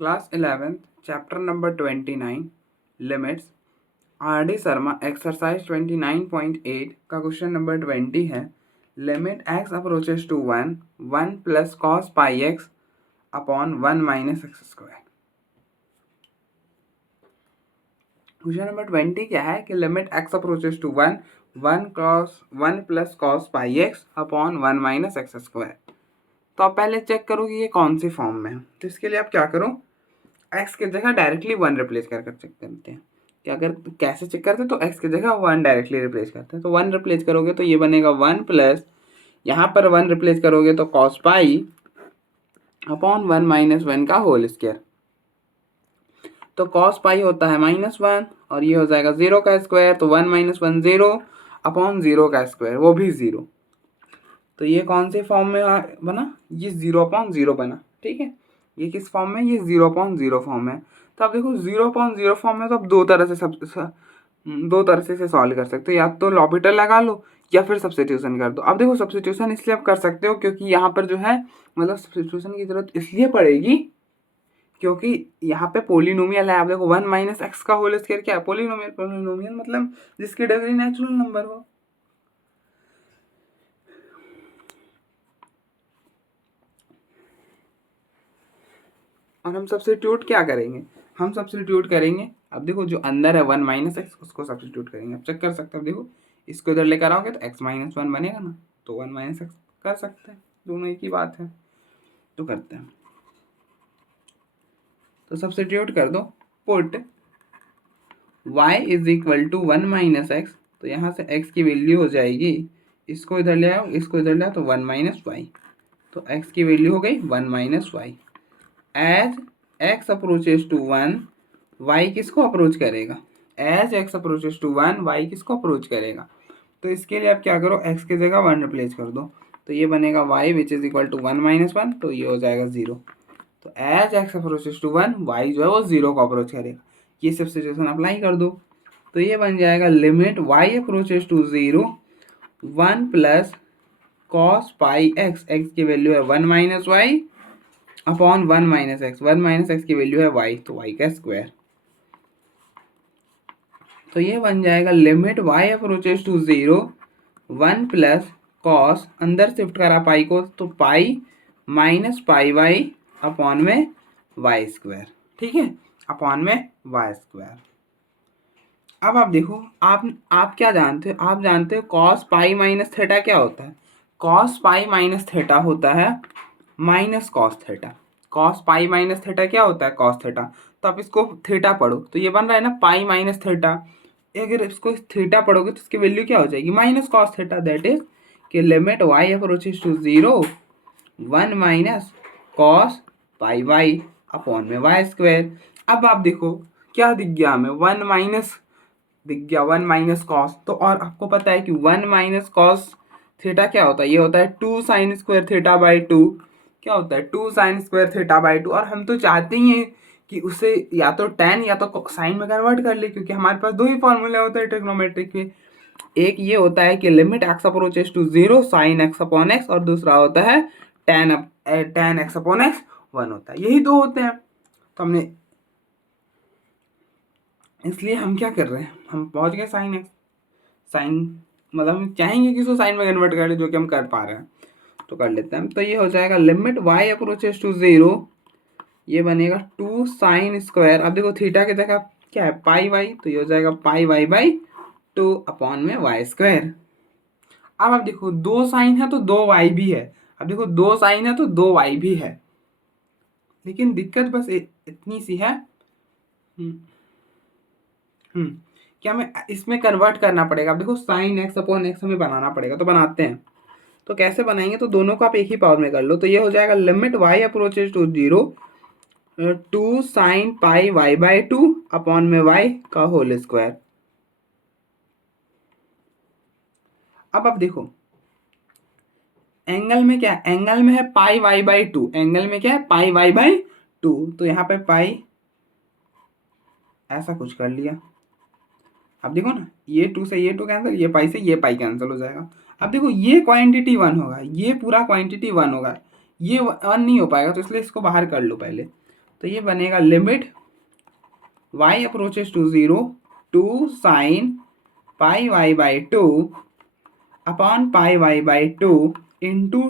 Class 11th chapter number 29 limits R D Sharma exercise 29.8 का question number 20 है। Limit x approaches to 1 1 plus cos pi x upon 1 minus x square. Question number 20 क्या है कि limit x approaches to 1 1 plus cos pi x upon 1 minus x square. तो आप पहले check करो कि ये कौन सी फॉर्म में है। तो इसके लिए आप क्या करो, एक्स की जगह डायरेक्टली 1 रिप्लेस कर चेक करते हैं। क्या कर कैसे चेक करते हैं, तो एक्स की जगह 1 डायरेक्टली रिप्लेस करते हैं। तो 1 रिप्लेस करोगे तो ये बनेगा 1 प्लस, यहाँ पर 1 रिप्लेस करोगे तो कॉस पाई अपॉन 1 माइनस 1 का होल स्क्वायर। तो कॉस पाई होता है -1 और ये हो जाएगा 0 का स्क्वायर। तो 1 माइनस 1 0 अपॉन 0 का स्क्वायर, वो भी 0। तो ये कौन से फॉर्म में बना, ये 0/0 बना। ठीक है, ये किस फॉर्म में, ये 0/0 फॉर्म में। तो आप देखो 0/0 फॉर्म में तो आप दो तरह से इसे सॉल्व कर सकते हो, या तो लॉपिटल लगा लो या फिर सब्स्टिट्यूशन कर दो। अब देखो सब्स्टिट्यूशन इसलिए आप कर सकते हो क्योंकि यहाँ पर जो है मतलब सब्स्टिट्यूशन की जरूरत इसलिए पड़ेगी क्योंकि यहाँ पे पोलिनोमियल है। आप देखो 1 माइनस एक्स का होल स्क्वायर क्या है, पोलिनोमियल। पोलिनोमियल मतलब जिसकी डिग्री नेचुरल नंबर हो। और हम सब्स्टिट्यूट क्या करेंगे, हम सब्स्टिट्यूट करेंगे। अब देखो जो अंदर है 1 माइनस एक्स, उसको सब्स्टिट्यूट करेंगे। अब चेक कर सकते हो, देखो इसको इधर लेकर आओगे तो x माइनस 1 बनेगा ना, तो 1 माइनस एक्स कर सकते हैं, दोनों एक ही बात है। तो करते हैं, तो सब्स्टिट्यूट कर दो। Put y is equal to 1 minus x, तो यहाँ से x की वैल्यू हो जाएगी, इसको इधर ले आओ, इसको इधर ले आओ, तो 1 माइनस वाई। तो x की वैल्यू हो गई 1 minus y. As x approaches to 1, y किसको अप्रोच करेगा, as x approaches to 1 y किसको अप्रोच करेगा। तो इसके लिए आप क्या करो, x की जगह 1 रिप्लेस कर दो। तो ये बनेगा y which is equal to 1 minus 1, तो ये हो जाएगा 0। तो as x approaches to 1 y जो है वो 0 को अप्रोच करेगा। ये सब्स्टिट्यूशन अप्लाई कर दो, तो ये बन जाएगा limit y approaches to 0 1 plus cos pi x, x की वैल्यू है 1 minus y upon 1 minus x, 1 minus x की वैल्यू है y, तो y का स्क्वायर। तो ये बन जाएगा limit y approaches to 0 1 plus cos, अंदर शिफ्ट करा पाई को, तो pi minus pi y upon में वाई स्क्वायर। ठीक है, अपॉन में वाई स्क्वायर। अब आप देखो, आप क्या जानते हो, आप जानते हो कॉस पाई माइनस थीटा क्या होता है। कॉस पाई माइनस थीटा होता है minus cos theta. Cos pi minus theta क्या होता है, कॉस थीटा। तो आप इसको थीटा पढ़ो तो ये बन रहा है ना पाई माइनस थीटा। अगर इसको थीटा पढ़ोगे तो इसकी वैल्यू क्या हो जाएगी, minus cos theta. That is कि limit y approaches to 0 1 minus cos pi y upon में वाई स्क्वायर। अब आप देखो क्या दिख गया हमें, 1 माइनस दिख गया, 1 माइनस कॉस। तो और आपको पता है कि 1 माइनस कॉस थीटा क्या होता है, ये होता है 2 साइन स्क्वायर थीटा बाई 2। क्या होता है, 2 साइन स्क्वायर थीटा बाई 2। और हम तो चाहते ही हैं कि उसे या तो tan या तो साइन में कन्वर्ट कर ले, क्योंकि हमारे पास दो ही फॉर्मूले होते हैं ट्रिग्नोमेट्रिक के। एक ये होता है कि limit x approaches to 0 sine x upon x, और दूसरा होता है tan एक्स अपॉन एक्स 1 होता है। यही दो होते हैं। तो हमने इसलिए हम क्या कर रहे हैं, हम पहुंच गए साइन एक्स, साइन मतलब हम चाहेंगे कि इसको साइन में कन्वर्ट कर ले, जो कि हम कर पा रहे हैं, तो कर लेते हैं। तो ये हो जाएगा लिमिट y अप्रोचेस टू 0, ये बनेगा 2 साइन स्क्वायर। अब देखो थीटा की जगह क्या है, पाई वाई, तो ये हो जाएगा पाई वाई बाई 2 अपॉन में वाई स्क्वायर। अब आप देखो 2 साइन है तो 2 वाई भी है। अब देखो 2 साइन है तो 2 वाई भी है, लेकिन दिक्कत बस इतनी सी है कि हमें इसमें कन्वर्ट करना पड़ेगा। अब देखो साइन एक्स अपॉन एक्स हमें बनाना पड़ेगा, तो बनाते हैं। तो कैसे बनाएंगे, तो दोनों को आप एक ही पावर में कर लो। तो ये हो जाएगा limit y approaches to 0 2 sine pi y by 2 upon में y का होल स्क्वायर। अब आप देखो एंगल में क्या है, एंगल में है पाई वाई बाई 2, एंगल में क्या है पाई वाई बाई 2। तो यहाँ पे पाई ऐसा कुछ कर लिया। अब देखो ना, ये 2 से ये 2 कैंसिल, ये पाई से ये पाई कैंसिल हो जाएगा। अब देखो ये क्वांटिटी 1 होगा, ये पूरा क्वांटिटी 1 होगा, ये 1 नहीं हो पाएगा, तो इसलिए इसको बाहर कर लो पहले। तो ये बनेगा limit y approaches to 0 two sine pi y by 2 upon pi y by 2 into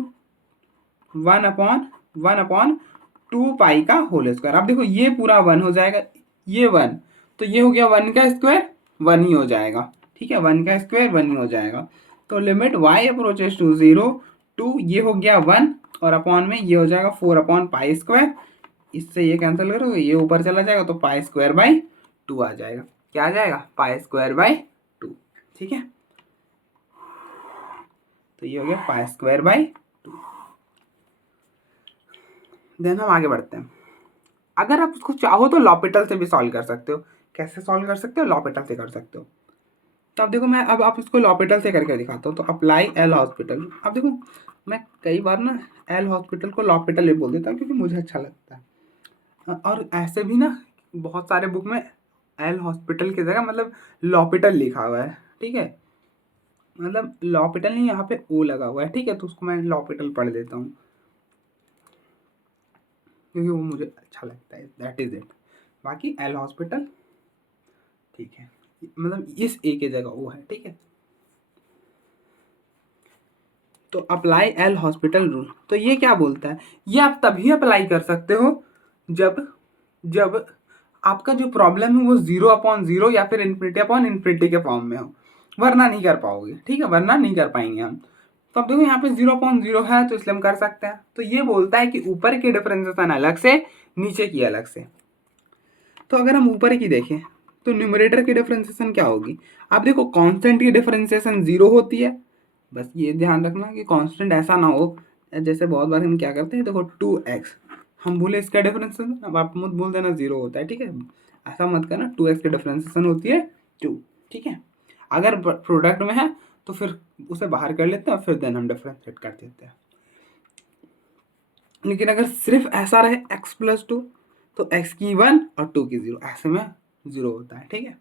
1/2 pi का होल स्क्वायर। अब देखो ये पूरा 1 हो जाएगा, ये 1, तो ये हो गया 1 का स्क्वायर 1 ही हो जाएगा, ठीक है, 1 का स्क्वायर 1 ही हो जाएगा। तो limit y approaches to 0 two ये हो गया 1 और अपॉन में ये हो जाएगा 4/π²। इससे ये कैंसिल करोगे, ये ऊपर चला जाएगा तो π² बाई 2 आ जाएगा। क्या आ जाएगा? π²/2, ठीक है। तो ये हो गया π²/2। देन हम आगे बढ़ते हैं। अगर आप उसको चाहो तो लॉपिटल से भी सॉल्व कर सकते हो। कैसे सॉल्व कर सकते हो? लॉपिटल से कर सकते हो। तो अब देखो मैं अब आप इसको लॉपिटल से करके दिखाता हूँ। तो अप्लाई एल हॉस्पिटल। अब देखो मैं कई बार ना एल हॉस्पिटल को लॉपिटल भी बोल देता हूँ क्योंकि मुझे अच्छा लगता है। और ऐसे भी ना बहुत सारे बुक में एल हॉस्पिटल की जगह मतलब लॉपिटल लिखा हुआ है, ठीक है, मतलब लॉपिटल नहीं, यहाँ पे ओ लगा हुआ है, ठीक है। तो उसको मैं लॉपिटल पढ़ देता हूँ क्योंकि वो मुझे अच्छा लगता है, दैट इज इट। बाकी एल हॉस्पिटल ठीक है, मतलब इस ए की जगह ओ है, ठीक है। तो अप्लाई एल हॉस्पिटल रूल, तो ये क्या बोलता है? ये आप तभी अप्लाई कर सकते हो जब जब आपका जो प्रॉब्लम है वो 0/0 या फिर ∞/∞ के फॉर्म में हो, वरना नहीं कर पाओगे, ठीक है, वरना नहीं कर पाएंगे हम। तो अब देखो यहाँ पे 0/0 है तो इसलिए हम कर सकते हैं। तो ये बोलता है कि ऊपर की डिफरेंशिएशन अलग से, नीचे की अलग से। तो अगर हम ऊपर की देखें तो न्यूमरेटर की डिफरेंशिएशन क्या होगी? आप देखो कांस्टेंट की डिफरेंशिएशन 0 होती है, बस ये ध्यान रखना कि कांस्टेंट ऐसा ना हो जैसे बहुत बार हम क्या करते हैं, देखो 2x हम बोले इसका डिफरेंशिएशन, अब आप मत बोल देना 0 होता है, ठीक है, ऐसा मत करना। 2x की डिफरेंशिएशन होती है 2, ठीक है। अगर प्रोडक्ट में है तो फिर उसे बाहर कर लेते हैं और फिर देन हम डिफरेंशिएट कर देते हैं। लेकिन अगर सिर्फ ऐसा रहे x+2 तो x की 1 और 2 की 0, ऐसे में 0 होता है, ठीक है।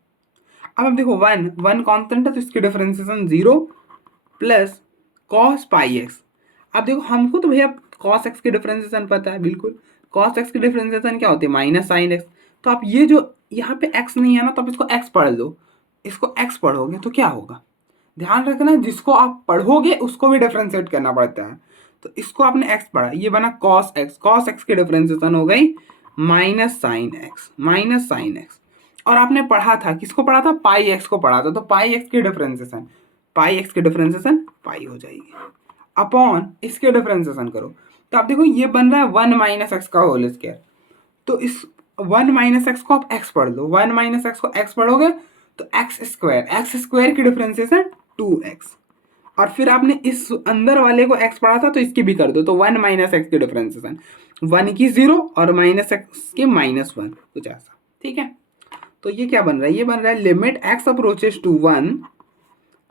अब देखो 1 कांस्टेंट है तो इसकी डिफरेंशिएशन 0 प्लस cos πx। अब देखो हमको तो भैया cos x की डिफरेंशिएशन पता है, बिल्कुल। cos x की डिफरेंशिएशन क्या होती है? Minus sine x। तो आप ये जो यहाँ पे x नहीं है ना, तो आप इसको x पढ़ लो। इसको x पढ़ोगे तो क्या होगा? ध्यान रखना, जिसको आप पढ़ोगे उसको भी डिफरेंशिएट करना पड़ता है। तो इसको आपने x पढ़ा, ये बना cos x। cos x की डिफरेंशिएशन हो गई माइनस साइन x। और आपने पढ़ा था, किसको पढ़ा था? पाई x को पढ़ा था। तो पाई x की डिफरेंशिएशन पाई हो जाएगी अपॉन इसके डिफरेंशिएशन करो। तो आप देखो ये बन रहा है 1 - x का होल स्क्वायर। तो इस 1 - x को आप x पढ़ लो, 1 - x को x पढ़ोगे तो x² की डिफरेंशिएशन 2x। और फिर आपने इस अंदर वाले को x पढ़ा था तो इसकी भी कर दो। तो 1 - x की डिफरेंशिएशन 1 की 0 और -x के -1, कुछ ऐसा, ठीक है। तो ये क्या बन रहा है? ये बन रहा है limit x approaches to 1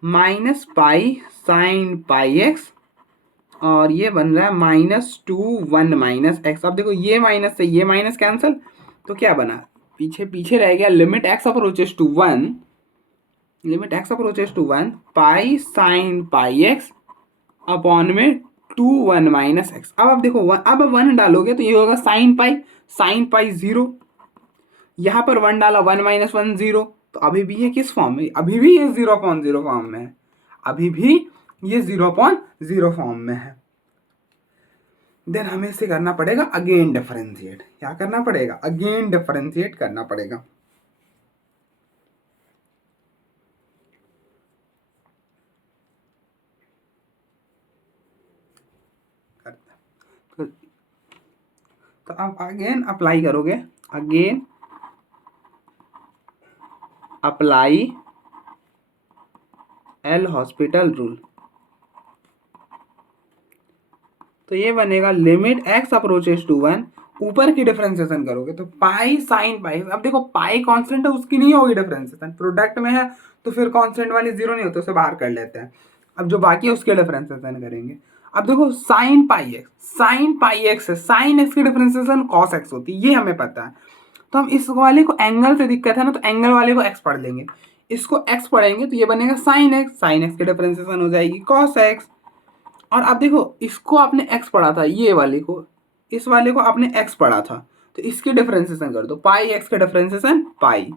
-pi sine pi x, और ये बन रहा है -2 1 - x। अब देखो ये माइनस से ये माइनस कैंसिल, तो क्या बना? पीछे रह गया limit x approaches to 1 pi sine pi x upon में 2 1 - x। अब आप देखो अब 1 डालोगे तो ये होगा साइन पाई 0। यहाँ पर 1 डाला, 1 - 1 0। तो अभी भी ये किस फॉर्म में? अभी भी ये 0/0 फॉर्म में है, अभी भी ये 0/0 फॉर्म में है। देन हमें इसे करना पड़ेगा अगेन डिफरेंशिएट। क्या करना पड़ेगा? अगेन डिफरेंशिएट करना पड़ेगा। तो आप अगेन अप्लाई करोगे, again apply L hospital rule. तो ये बनेगा लिमिट x अप्रोचेस टू 1, ऊपर की डिफरेंशिएशन करोगे तो पाई साइन पाई। अब देखो पाई कांस्टेंट है, उसकी नहीं होगी डिफरेंशिएशन, प्रोडक्ट में है तो फिर कांस्टेंट वाली 0 नहीं होती, उसे बाहर कर लेते हैं। अब जो बाकी है उसके डिफरेंशिएशन करेंगे। अब देखो साइन पाई एक्स है, साइन एक्स की डिफरेंशिएशन कॉस एक्स होती है, ये हमें पता है। तो हम इस वाले को एंगल से दिक्कत है ना, तो एंगल वाले को x पढ़ लेंगे, इसको x पढ़ेंगे तो ये बनेगा साइन एक्स की डिफरेंशिएशन हो जाएगी कॉस एक्स। और अब देखो इसको आपने x पढ़ा था, ये वाले को, इस वाले को आपने x पढ़ा था, तो इसकी डिफरेंशिएशन कर दो, पाई एक्स का डिफरेंशिएशन पाई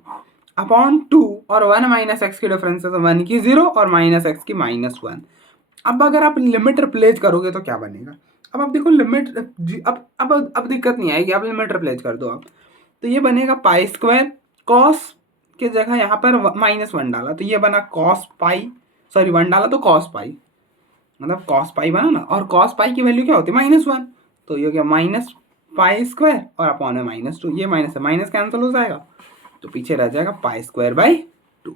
अपॉन 2 और 1 माइनस एक्स की डिफरेंशिएशन 1 की 0 और माइनस एक्स की -1। अब अगर आप लिमिट रिप्लेस करोगे तो क्या बनेगा? अब आप देखो लिमिट, अब दिक्कत नहीं आएगी, आप लिमिट रिप्लेस कर दो आप, तो ये बनेगा पाई स्क्वायर, कॉस की जगह यहाँ पर -1 डाला तो ये बना कॉस पाई, सॉरी 1 डाला तो कॉस पाई, मतलब कॉस पाई बना ना, और कॉस पाई की वैल्यू क्या होती है -1, तो ये क्या माइनस पाई स्क्वायर और अपॉन में -2, ये माइनस से माइनस कैंसिल हो जाएगा तो पीछे रह जाएगा पाई स्क्वायर बाई 2।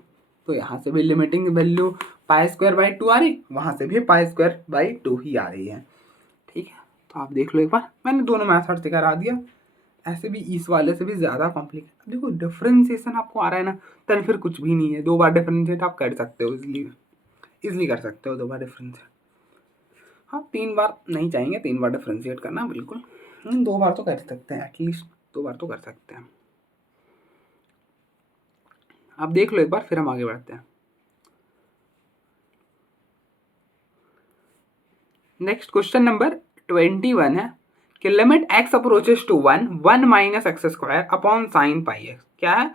तो यहाँ से भी limiting value pi square by 2 आ रही, वहाँ से भी पाई स्क्वायर बाई 2 ही आ रही है। ठीक है, तो आप देख लो एक बार, मैंने दोनों मेथड से करा दिया, ऐसे भी इस वाले से भी ज़्यादा कॉम्प्लिकेट। देखो डिफरेंशिएशन आपको आ रहा है ना, तो फिर कुछ भी नहीं है, 2 बार डिफरेंशिएट आप कर सकते हो, इजली कर सकते हो 2 बार डिफरेंशिएट। हाँ 3 बार नहीं चाहेंगे, 3 बार डिफरेंशिएट करना बिल्कुल, 2 बार तो कर सकते हैं, एटलीस्ट 2 बार तो कर सकते हैं। आप देख लो एक बार, फिर हम आगे बढ़ते हैं। नेक्स्ट क्वेश्चन नंबर 21 है कि limit x approaches to 1 minus x square upon sine pi x. क्या है?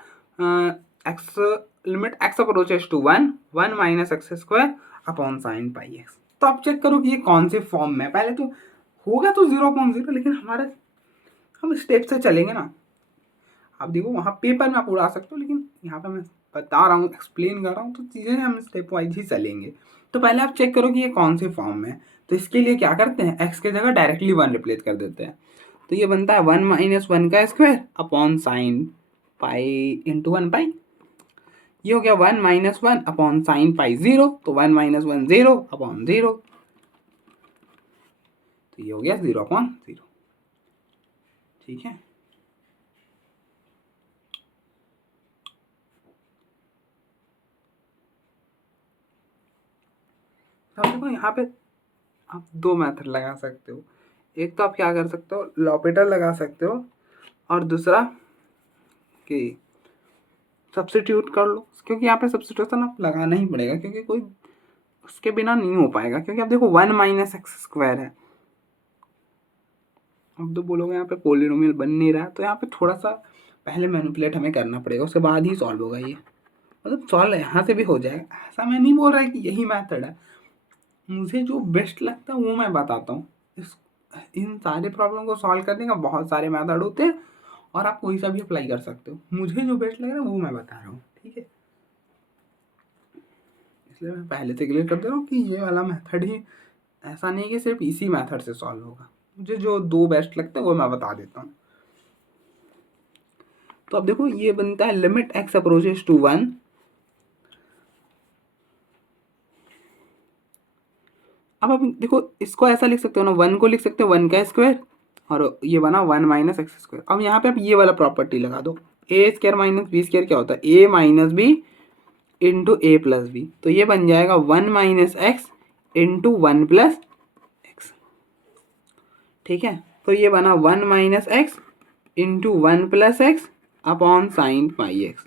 X, limit x approaches to 1 minus x square upon sine pi x. तो आप चेक करो कि ये कौन से फॉर्म में, पहले तो होगा तो 0.0, लेकिन हम स्टेप से चलेंगे ना। आप देखो वहाँ पेपर में आप उड़ा सकते हो, लेकिन यहाँ पे मैं बता रहा हूँ, एक्सप्लेन कर रहा हूँ, तो चीज़ें हम स्टेप वाइज ही चलेंगे। तो पहले आप चेक करो कि ये कौन से फॉर्म में है। तो इसके लिए क्या करते हैं, एक्स की जगह डायरेक्टली 1 रिप्लेस कर देते हैं। तो ये बनता है 1 माइनस 1 का square upon sine pi into 1 पाई। ये हो गया 1 माइनस 1 अपॉन साइन पाई 0, तो 1 माइनस 1 0 अपॉन 0, तो ये हो गया 0/0। ठीक है, तो देखो यहाँ पे आप 2 मेथड लगा सकते हो। एक तो आप क्या कर सकते हो, लॉपिटल लगा सकते हो, और दूसरा कि सब्स्टिट्यूट कर लो, क्योंकि यहाँ पे सब्स्टिट्यूशन आप लगाना ही पड़ेगा, क्योंकि कोई उसके बिना नहीं हो पाएगा। क्योंकि आप देखो 1 माइनस एक्स स्क्वायर है, अब तो बोलोगे यहाँ पे पोलिनोमियल बन नहीं रहा है, तो यहाँ पे थोड़ा सा पहले मैनिपुलेट हमें करना पड़ेगा, उसके बाद ही सॉल्व होगा ये। मतलब सॉल्व यहाँ से भी हो जाएगा, ऐसा मैं नहीं बोल रहा कि यही मेथड है, मुझे जो बेस्ट लगता है वो मैं बताता हूँ। इन सारे प्रॉब्लम को सॉल्व करने का बहुत सारे मेथड होते हैं, और आप कोई सा भी अप्लाई कर सकते हो, मुझे जो बेस्ट लग रहा है वो मैं बता रहा हूँ। ठीक है, इसलिए मैं पहले से क्लियर कर दे रहा हूँ कि ये वाला मेथड ही, ऐसा नहीं कि सिर्फ इसी मेथड से सॉल्व होगा, मुझे जो 2 बेस्ट लगते हैं वो मैं बता देता हूँ। तो अब देखो ये बनता है लिमिट x अप्रोचेस टू 1, अब आप देखो इसको ऐसा लिख सकते हो ना, 1 को लिख सकते हो 1 का स्क्वायर, और ये बना 1 माइनस एक्स स्क्वायर। अब यहाँ पे आप ये वाला प्रॉपर्टी लगा दो, a square minus b square क्या होता है, a minus b into a plus b, तो ये बन जाएगा 1 minus x into 1 plus x. ठीक है, तो ये बना 1 minus x into 1 plus x upon sine pi x.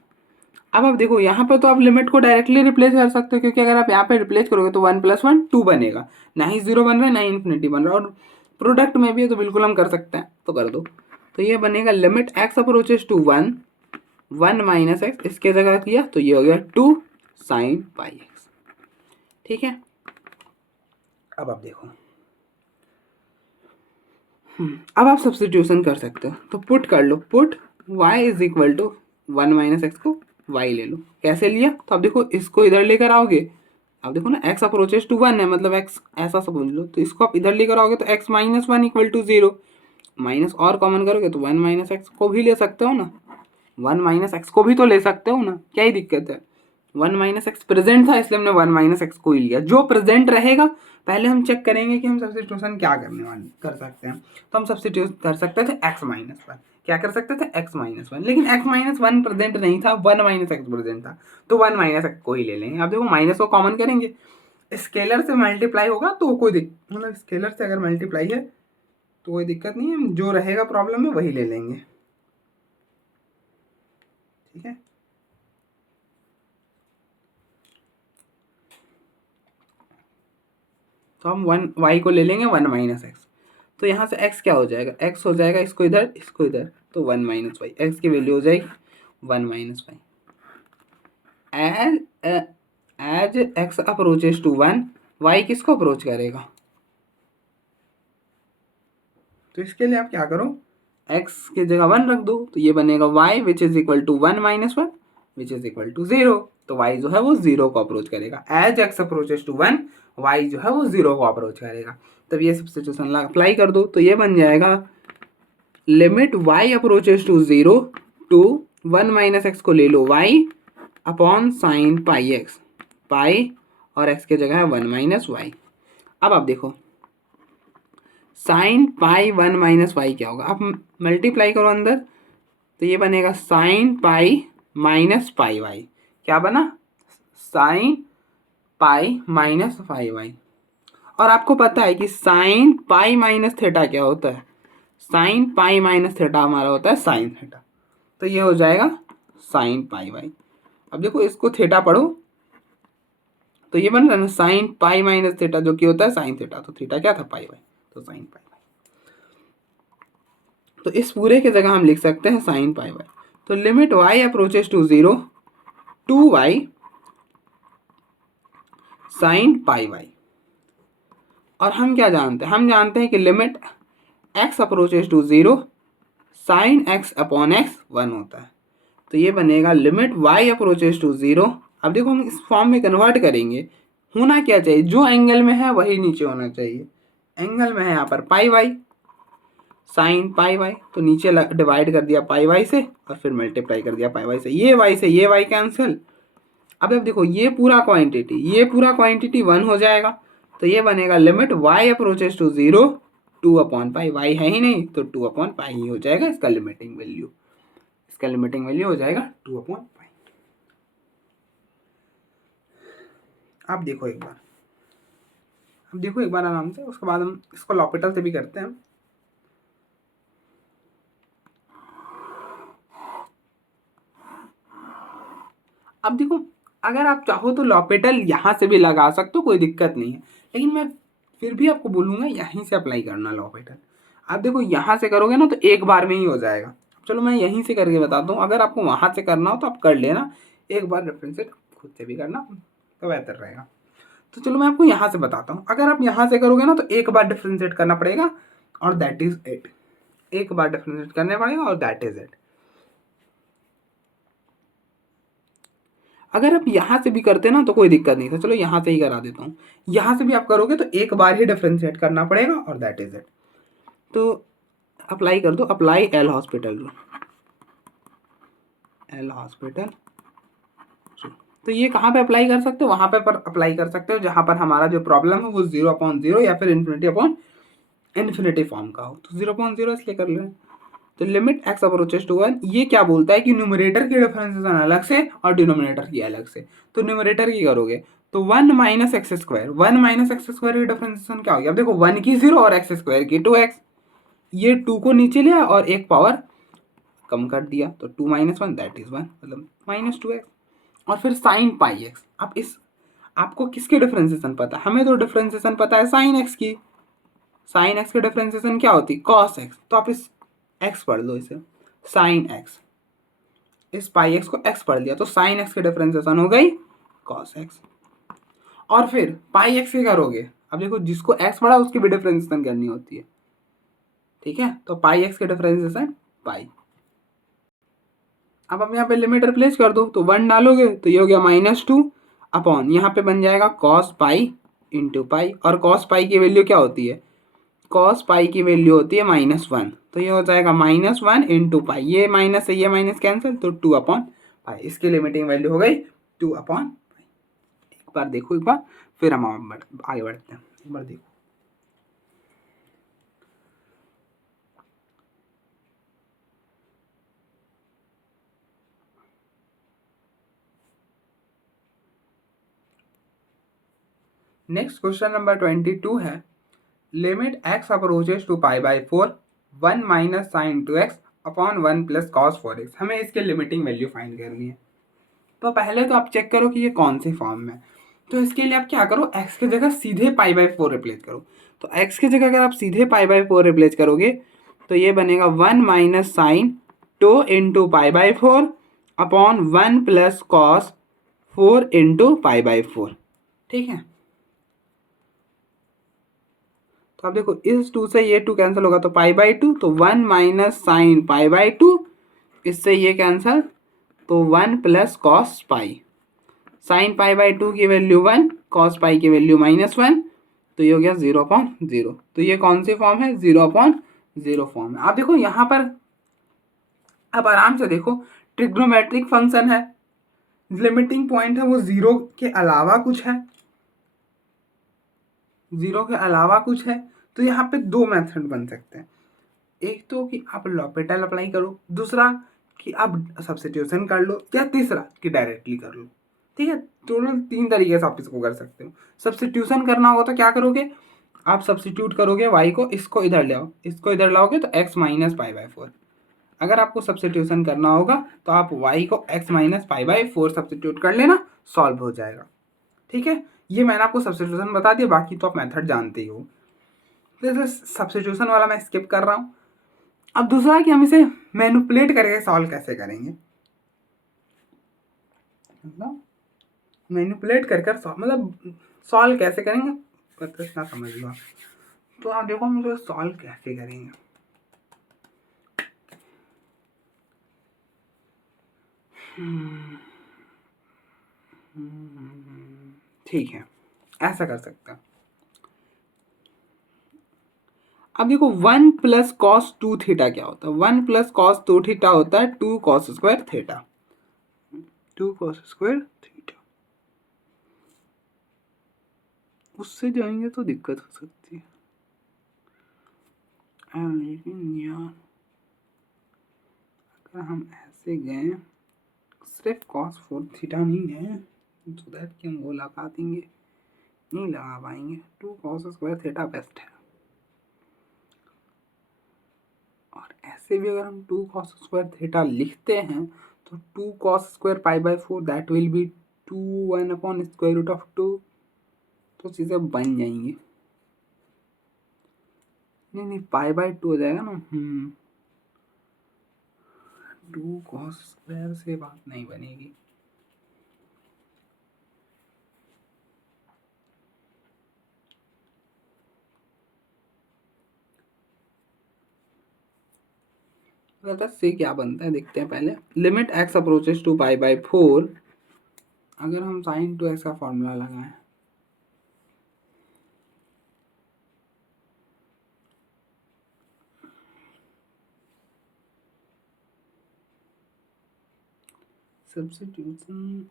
अब आप देखो यहाँ पर तो आप लिमिट को डायरेक्टली रिप्लेस कर सकते हो, क्योंकि अगर आप यहाँ पे रिप्लेस करोगे तो 1 + 1 2 बनेगा, ना ही 0 बन रहा है ना ही इन्फिनिटी बन रहा है, और प्रोडक्ट में भी है तो बिल्कुल हम कर सकते हैं, तो कर दो। तो ये बनेगा limit x approaches to 1 minus x, इसके जगह किया तो ये हो गया 2 साइन पाई एक्स। ठीक है, अब आप देखो, अब आप सब्स्टिट्यूशन कर सकते हो, तो पुट कर लो, put y is equal to 1 minus x को y ले लो। कैसे लिया, तो आप देखो इसको इधर लेकर आओगे, आप देखो ना x अप्रोचेस टू 1 है, मतलब x ऐसा समझ लो, तो इसको आप इधर लेकर आओगे तो x minus 1 equal to 0, minus और कॉमन करोगे तो 1 माइनस एक्स को भी ले सकते हो ना, 1 माइनस एक्स को भी तो ले सकते हो ना, क्या ही दिक्कत है। 1 माइनस एक्स प्रेजेंट था इसलिए हमने 1 माइनस एक्स को ही लिया, जो प्रेजेंट रहेगा पहले हम चेक करेंगे कि हम सब्स्टिट्यूशन क्या करने वाले कर सकते हैं। तो हम सब्स्टिट्यूट कर सकते थे x माइनस 1, क्या कर सकते थे x माइनस 1, लेकिन x माइनस 1 प्रेजेंट नहीं था, 1 माइनस एक्स प्रेजेंट था, तो 1 माइनस एक्स को ही ले लेंगे। अब देखो माइनस को कॉमन करेंगे, स्केलर से मल्टीप्लाई होगा तो कोई मतलब स्केलर से अगर मल्टीप्लाई है तो कोई दिक्कत नहीं है, हम जो रहेगा प्रॉब्लम में वही ले लेंगे। ठीक है, तो हम 1 y को ले लेंगे 1 माइनस एक्स, तो यहाँ से x क्या हो जाएगा, x हो जाएगा इसको इधर इसको इधर, तो 1 माइनस वाई, एक्स की वैल्यू हो जाएगी 1 minus y. As x approaches to 1, y किसको अप्रोच करेगा? तो इसके लिए आप क्या करो, x की जगह 1 रख दो, तो ये बनेगा y which is equal to 1 minus 1 which is equal to 0। तो y जो है वो 0 को अप्रोच करेगा। As x approaches to 1, y जो है वो 0 को अप्रोच करेगा। तब ये सब्स्टिट्यूशन अप्लाई कर दो, तो ये बन जाएगा limit y approaches to 0 to 1 minus x को ले लो y upon sine pi x, pi और x की जगह है 1 माइनस वाई। अब आप देखो साइन पाई 1 माइनस वाई क्या होगा, आप मल्टीप्लाई करो अंदर, तो ये बनेगा sine pi minus pi y. क्या बना? Sine pi minus pi y. और आपको पता है कि साइन पाई माइनस थीटा क्या होता है? साइन पाई माइनस थीटा हमारा होता है साइन थीटा। तो ये हो जाएगा साइन पाई वाई। अब देखो इसको थीटा पढ़ो, तो ये बन रहा है ना साइन पाई माइनस थीटा, जो कि होता है साइन थीटा। तो थीटा क्या था? पाई वाई, तो साइन पाई। तो इस पूरे की जगह हम लिख सकते हैं साइन पाई वाई। तो limit y approaches to 0 to y sine pi y. और हम क्या जानते हैं? हम जानते हैं कि limit x approaches to 0 sine x upon x 1 होता है। तो ये बनेगा लिमिट y अप्रोचेस टू 0। अब देखो हम इस फॉर्म में कन्वर्ट करेंगे, होना क्या चाहिए? जो एंगल में है वही नीचे होना चाहिए। एंगल में है यहाँ पर पाई वाई, साइन पाई वाई, तो नीचे डिवाइड कर दिया पाई वाई से और फिर मल्टीप्लाई कर दिया पाई वाई से। ये वाई कैंसिल। अब देखो ये पूरा क्वांटिटी 1 हो जाएगा। तो ये बनेगा limit y approaches to 0 2 upon pi, y है ही नहीं तो 2 अपॉन पाई ही हो जाएगा इसका लिमिटिंग वैल्यू। इसका लिमिटिंग वैल्यू हो जाएगा 2 अपॉन पाई। आप देखो एक बार आराम से, उसके बाद हम इसको लॉपिटल से भी करते हैं। अब देखो अगर आप चाहो तो लॉपिटल यहाँ से भी लगा सकते हो, कोई दिक्कत नहीं है, लेकिन मैं फिर भी आपको बोलूँगा यहीं से अप्लाई करना लॉपिटल। आप देखो यहाँ से करोगे ना तो एक बार में ही हो जाएगा। चलो मैं यहीं से करके बताता हूँ, अगर आपको वहाँ से करना हो तो आप कर लेना, एक बार डिफरेंशिएट खुद से भी करना तो बेहतर रहेगा। तो चलो मैं आपको यहाँ से बताता हूँ। अगर आप यहाँ से करोगे ना तो एक बार डिफरेंशिएट करना पड़ेगा और दैट इज इट। एक बार डिफरेंशिएट करना पड़ेगा और दैट इज इट। अगर आप यहाँ से भी करते ना तो कोई दिक्कत नहीं था, चलो यहाँ से ही करा देता हूँ। यहाँ से भी आप करोगे तो एक बार ही डिफरेंशिएट करना पड़ेगा और दैट इज इट। तो अप्लाई कर दो, अप्लाई एल हॉस्पिटल। तो ये कहाँ पे अप्लाई कर सकते हो? वहाँ पे पर अप्लाई कर सकते हो जहाँ पर हमारा जो प्रॉब्लम है वो 0/0 या फिर इन्फिनिटी फॉर्म का हो। तो 0/0 इसलिए कर लें। तो लिमिट x अप्रोचेस टू 1, ये क्या बोलता है कि न्यूमरेटर की डिफरेंशिएशन अलग से और डिनोमिनेटर की अलग से। तो न्यूमरेटर की करोगे तो 1 minus x square, 1 minus x square की डिफरेंशिएशन क्या होगी? अब देखो 1 की 0 और एक्स स्क्वायर की 2x, ये 2 को नीचे लिया और एक पावर कम कर दिया, तो 2 माइनस 1 दैट इज 1, मतलब माइनस 2x। और फिर साइन पाई एक्स। अब इस आपको किसके डिफरेंशिएशन पता है? हमें तो डिफरेंशिएशन पता है साइन एक्स की। साइन एक्स की डिफरेंशिएशन क्या होती है? Cos x. तो आप इस एक्स पढ़ लो, इसे साइन एक्स, इस पाई एक्स को एक्स पढ़ लिया तो साइन एक्स की डिफरेंशिएशन हो गई कॉस एक्स। और फिर पाई एक्स की करोगे, अब देखो जिसको एक्स पढ़ा उसकी भी डिफरेंशिएशन करनी होती है, ठीक है? तो पाई एक्स की डिफरेंशिएशन पाई। अब हम यहाँ पे लिमिट रिप्लेस कर दो, तो 1 डालोगे तो ये हो गया -2 अपॉन, यहाँ पे बन जाएगा कॉस पाई इंटू पाई। और कॉस पाई की वैल्यू क्या होती है? कॉस पाई की वैल्यू होती है -1, तो ये हो जाएगा -1 इंटू पाई। ये माइनस से ये माइनस कैंसिल, तो 2 अपॉन पाई। इसकी लिमिटिंग वैल्यू हो गई 2 अपॉन पाई। एक बार देखो, एक बार फिर हम आगे बढ़ते हैं। एक बार देखो, नेक्स्ट क्वेश्चन नंबर 22 है, limit x approaches to pi by 4 1 minus sine 2x upon 1 plus cos 4x। हमें इसके लिमिटिंग वैल्यू फाइंड करनी है। तो पहले तो आप चेक करो कि ये कौन से फॉर्म में। तो इसके लिए आप क्या करो, x की जगह सीधे पाई बाई 4 रिप्लेस करो। तो x की जगह अगर आप सीधे पाई बाई 4 रिप्लेस करोगे तो ये बनेगा 1 minus sine 2 into pi by 4 upon 1 plus cos 4 into pi by 4। ठीक है, तो आप देखो इस 2 से ये 2 कैंसिल होगा तो पाई बाई 2, तो 1 माइनस साइन पाई बाई 2, इससे ये कैंसिल, तो 1 plus cos pi. Sine pi by 2 की वैल्यू 1, कॉस पाई की वैल्यू -1, तो ये हो गया 0/0। तो ये कौन सी फॉर्म है? 0/0 फॉर्म है। आप देखो यहाँ पर अब आराम से देखो, ट्रिग्नोमेट्रिक फंक्शन है, लिमिटिंग पॉइंट है वो 0 के अलावा कुछ है, 0 के अलावा कुछ है। तो यहाँ पे दो मेथड बन सकते हैं, एक तो कि आप लॉपिटल अप्लाई करो, दूसरा कि आप सब्स्टिट्यूशन कर लो, या तीसरा कि डायरेक्टली कर लो। ठीक है, टोटल 3 तरीके से आप इसको कर सकते हो। सब्स्टिट्यूशन करना होगा तो क्या करोगे, आप सब्स्टिट्यूट करोगे y को, इसको इधर ले आओ, इसको इधर लाओगे तो x माइनस पाई बाई 4। अगर आपको सब्स्टिट्यूशन करना होगा तो आप y को x minus pi by 4 substitute कर लेना, सॉल्व हो जाएगा। ठीक है, ये मैंने आपको सब्स्टिट्यूशन बता दिया, बाकी तो आप मेथड जानते ही हो। तो सब्स्टिट्यूशन वाला मैं स्किप कर रहा हूँ। अब दूसरा कि हम इसे मैनिपुलेट करके सॉल्व कैसे करेंगे, मतलब मैनिपुलेट कर कर मतलब सॉल्व कैसे करेंगे, ना समझ लो। तो आप देखो हम इसे सॉल्व कैसे करेंगे। ठीक है, ऐसा कर सकते हैं। अब देखो 1 प्लस कॉस 2 थीटा क्या होता है? 1 प्लस कॉस 2 थीटा होता है 2 cos square theta, 2 cos square theta. उससे जाएंगे तो दिक्कत हो सकती है, लेकिन यार अगर हम ऐसे गए, सिर्फ कॉस 4 थीटा नहीं है, तो दैट कि हम वो लगा देंगे, नहीं लगा पाएंगे। 2 कॉस स्क्वायर थीटा बेस्ट है। और ऐसे भी अगर हम 2 कॉस स्क्वायर थीटा लिखते हैं तो 2 cos square pi by 4 that will be 2 1 upon square root of 2, तो चीज़ें बन जाएंगी। नहीं पाई बाई 2 हो जाएगा ना। 2 कॉस स्क्वायर से बात नहीं बनेगी। से क्या बनता है देखते हैं पहले। Limit x approaches to pi by 4, अगर हम साइन 2x का फॉर्मूला लगाएं, सब्स्टिट्यूशन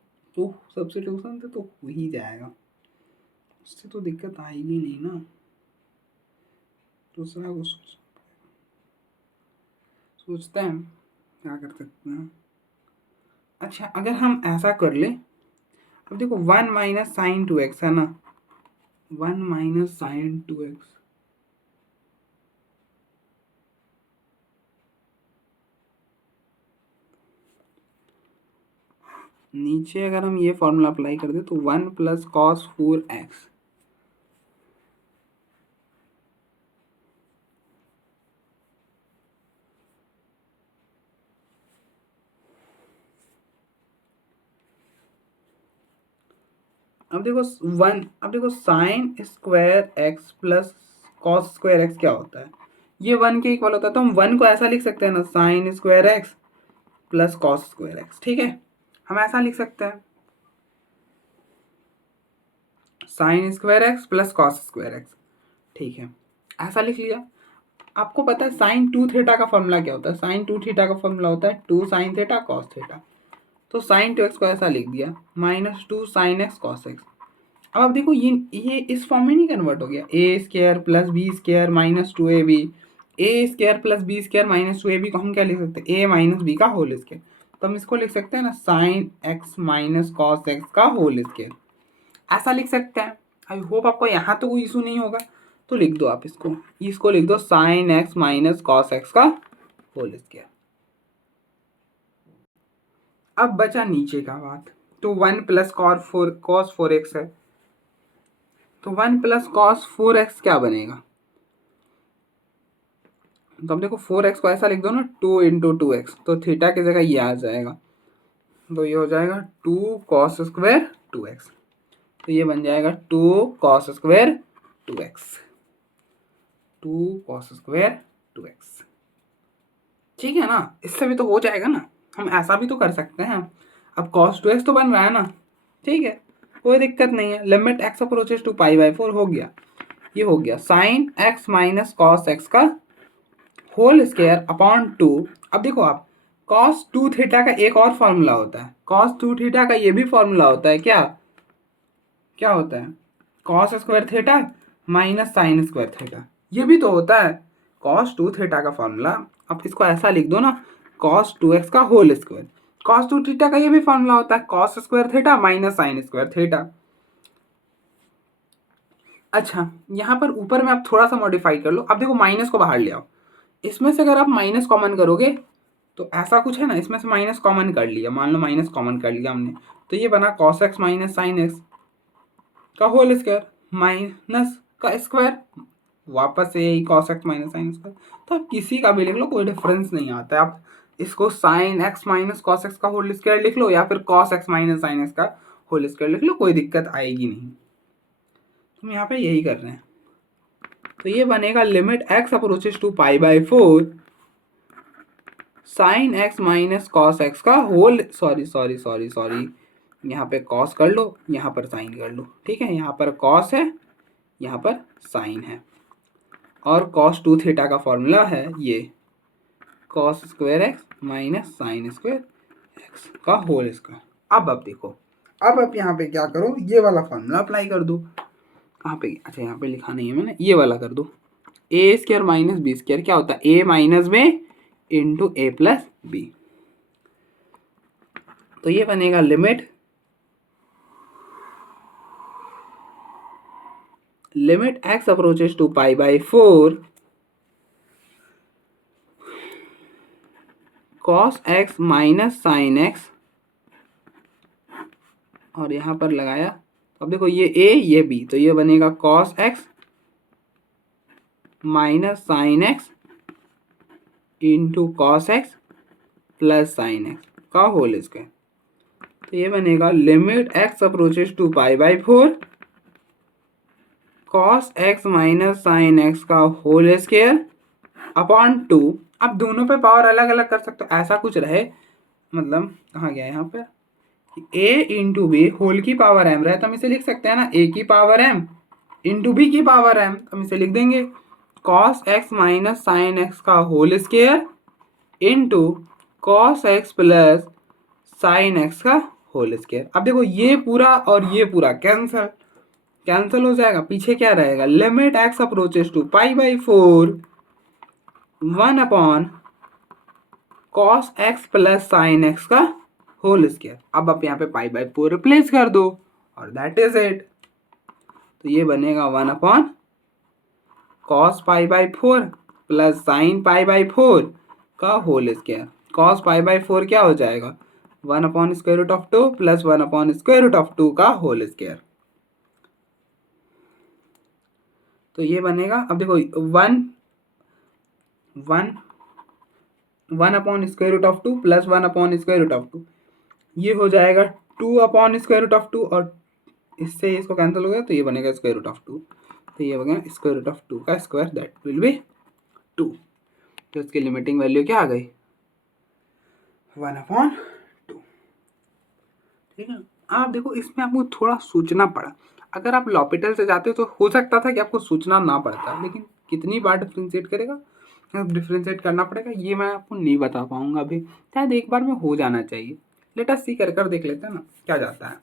से तो हो ही जाएगा, उससे तो दिक्कत आएगी नहीं ना। दूसरा कुछ सोचते हैं क्या कर सकते हैं। अच्छा अगर हम ऐसा कर ले, अब देखो 1 माइनस साइन 2x है ना, 1 माइनस साइन 2x, नीचे अगर हम ये फॉर्मूला अप्लाई कर दे तो 1 प्लस कॉस 4x, अब देखो sine square x plus cos square x क्या होता है, ये 1 के इक्वल होता है। तो हम 1 को ऐसा लिख सकते हैं ना, sine square x plus cos square x. ठीक है, हम ऐसा लिख सकते हैं, sine square x plus cos square x. ठीक है, ऐसा लिख लिया। आपको पता है साइन 2 थीटा का फॉर्मूला क्या होता है? साइन 2 थीटा का फॉर्मूला होता है 2 साइन थीटा कॉस थीटा। तो साइन 2x को ऐसा लिख दिया, -2 साइन एक्स कॉस एक्स। अब आप देखो ये इस फॉर्म में नहीं कन्वर्ट हो गया, a square plus b square minus 2ab, a square plus b square minus 2ab को हम क्या लिख सकते हैं, ए माइनस बी का होल स्क्वायर। तो हम इसको लिख सकते हैं ना, sine x minus cos x का होल स्क्वायर, ऐसा लिख सकते हैं। आई होप आपको यहाँ तो कोई इशू नहीं होगा। तो लिख दो आप इसको लिख दो sign x minus cos x का होल स्क्वायर। अब बचा नीचे का बात, तो 1 प्लस कॉस 4x है, तो 1 प्लस कॉस 4x क्या बनेगा, तो अब देखो 4x को ऐसा लिख दो ना, 2 × 2x, तो थीटा की जगह ये आ जाएगा, तो ये हो जाएगा 2 cos²2x। तो ये बन जाएगा 2 cos²2x, 2 cos²2x। ठीक है ना, इससे भी तो हो जाएगा ना, हम ऐसा भी तो कर सकते हैं। अब cos2x तो बन रहा है ना, ठीक है, कोई दिक्कत नहीं है। लिमिट x अप्रोचेस टू π/4 हो गया, ये हो गया sin x minus cos x का होल स्क्वायर अपॉन 2। अब देखो आप, cos 2 थीटा का एक और फॉर्मूला होता है, cos 2 थीटा का ये भी फॉर्मूला होता है, क्या क्या होता है, cos square theta minus sine square theta, ये भी तो होता है cos 2 थीटा का फॉर्मूला। अब इसको ऐसा लिख दो ना, cos 2x का होल स्क्वायर। cos 2 थीटा का ये भी फॉर्मूला होता है cos square theta minus sine square theta. अच्छा, यहाँ पर ऊपर में आप थोड़ा सा मॉडिफाई कर लो। अब देखो माइनस को बाहर ले आओ, इसमें से अगर आप माइनस कॉमन करोगे तो ऐसा कुछ है ना, इसमें से माइनस कॉमन कर लिया, मान लो माइनस कॉमन कर लिया हमने, तो ये बना cos x minus sine x का होल स्क्वायर माइनस का स्क्वायर, वापस से यही cos x minus sine square. तो आप किसी का भी लिख लो, कोई डिफरेंस नहीं आता है। आप इसको sine x minus cos x का होल स्क्वायर लिख लो, या फिर cos x minus sine x का होल स्क्वायर लिख लो, कोई दिक्कत आएगी नहीं। हम यहाँ पे यही कर रहे हैं। तो ये बनेगा limit x approaches to π/4 sine x minus cos x का होल, सॉरी, यहाँ पे कॉस कर लो, यहाँ पर साइन कर लो, ठीक है, यहाँ पर कॉस है, यहाँ पर साइन है, और cos 2 थीटा का फॉर्मूला है ये cos square x minus sine square x का होल स्क्वायर। अब देखो, अब आप यहाँ पे क्या करो, ये वाला फॉर्मूला अप्लाई कर दो। कहाँ पे, अच्छा यहाँ पे लिखा नहीं है मैंने, ये वाला कर दो, a square minus b square क्या होता है, ए माइनस में इंटू ए प्लस बी। तो ये बनेगा limit x approaches to π/4 cos x minus sine x, और यहाँ पर लगाया, अब देखो ये a ये b, तो ये बनेगा cos x minus sine x into cos x plus sine x का होल स्क्वायर। तो ये बनेगा limit x approaches to π/4 cos x minus sine x का होल स्क्वायर अपॉन 2। अब दोनों पे पावर अलग अलग कर सकते हो, ऐसा कुछ रहे, मतलब कहाँ गया यहाँ पे, a इंटू बी होल की पावर m रहे, तो हम इसे लिख सकते हैं ना, a की पावर m इंटू बी की पावर m, तो हम इसे लिख देंगे cos x minus sine x का whole square into cos x plus sine x का होल स्क्वायर। अब देखो ये पूरा और ये पूरा कैंसिल हो जाएगा, पीछे क्या रहेगा, limit x approaches to π/4 1 upon cos x plus sine x का होल स्क्वायर। अब आप यहाँ पे π/4 रिप्लेस कर दो और दैट इज इट। तो ये बनेगा 1 अपॉन कॉस π/4 प्लस साइन π/4 का होल स्क्वायर। कॉस π/4 क्या हो जाएगा, 1 upon square root of 2 plus 1 upon square root of 2 का होल स्क्वायर। तो ये बनेगा, अब देखो 1 upon square root of 2 plus 1 upon square root of 2, ये हो जाएगा 2 अपॉन स्क्वायर रूट ऑफ 2, और इससे इसको कैंसिल हो गया, तो ये बनेगा स्क्वायर रूट ऑफ 2। तो ये बनेगा स्क्वायर रूट ऑफ 2 का स्क्वायर, दैट विल बी 2। तो इसकी लिमिटिंग वैल्यू क्या आ गई, 1/2। ठीक है, आप देखो इसमें आपको थोड़ा सोचना पड़ा। अगर आप लॉपिटल से जाते तो हो सकता था कि आपको सोचना ना पड़ता, लेकिन कितनी बार डिफ्रेंशिएट करेगा, डिफ्रेंशिएट करना पड़ेगा, ये मैं आपको नहीं बता पाऊंगा अभी, शायद एक बार में हो जाना चाहिए। लेट अस सी कर देख लेते हैं ना क्या जाता है।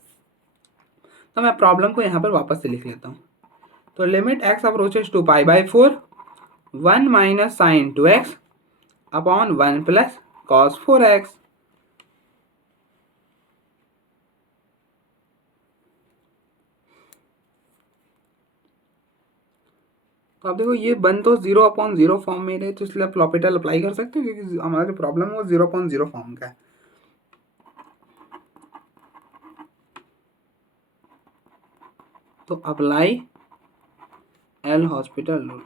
तो मैं प्रॉब्लम को यहाँ पर वापस से लिख लेता हूँ। तो limit x approaches to π/4 1 minus sine 2x upon 1 plus cos 4x। तो अब देखो ये बन तो 0/0 फॉर्म में रहे, तो इसलिए आप लॉपिटल अप्लाई कर सकते हो, क्योंकि हमारा जो प्रॉब्लम है वो 0/0 फॉर्म का है। तो अप्लाई एल हॉस्पिटल रूल।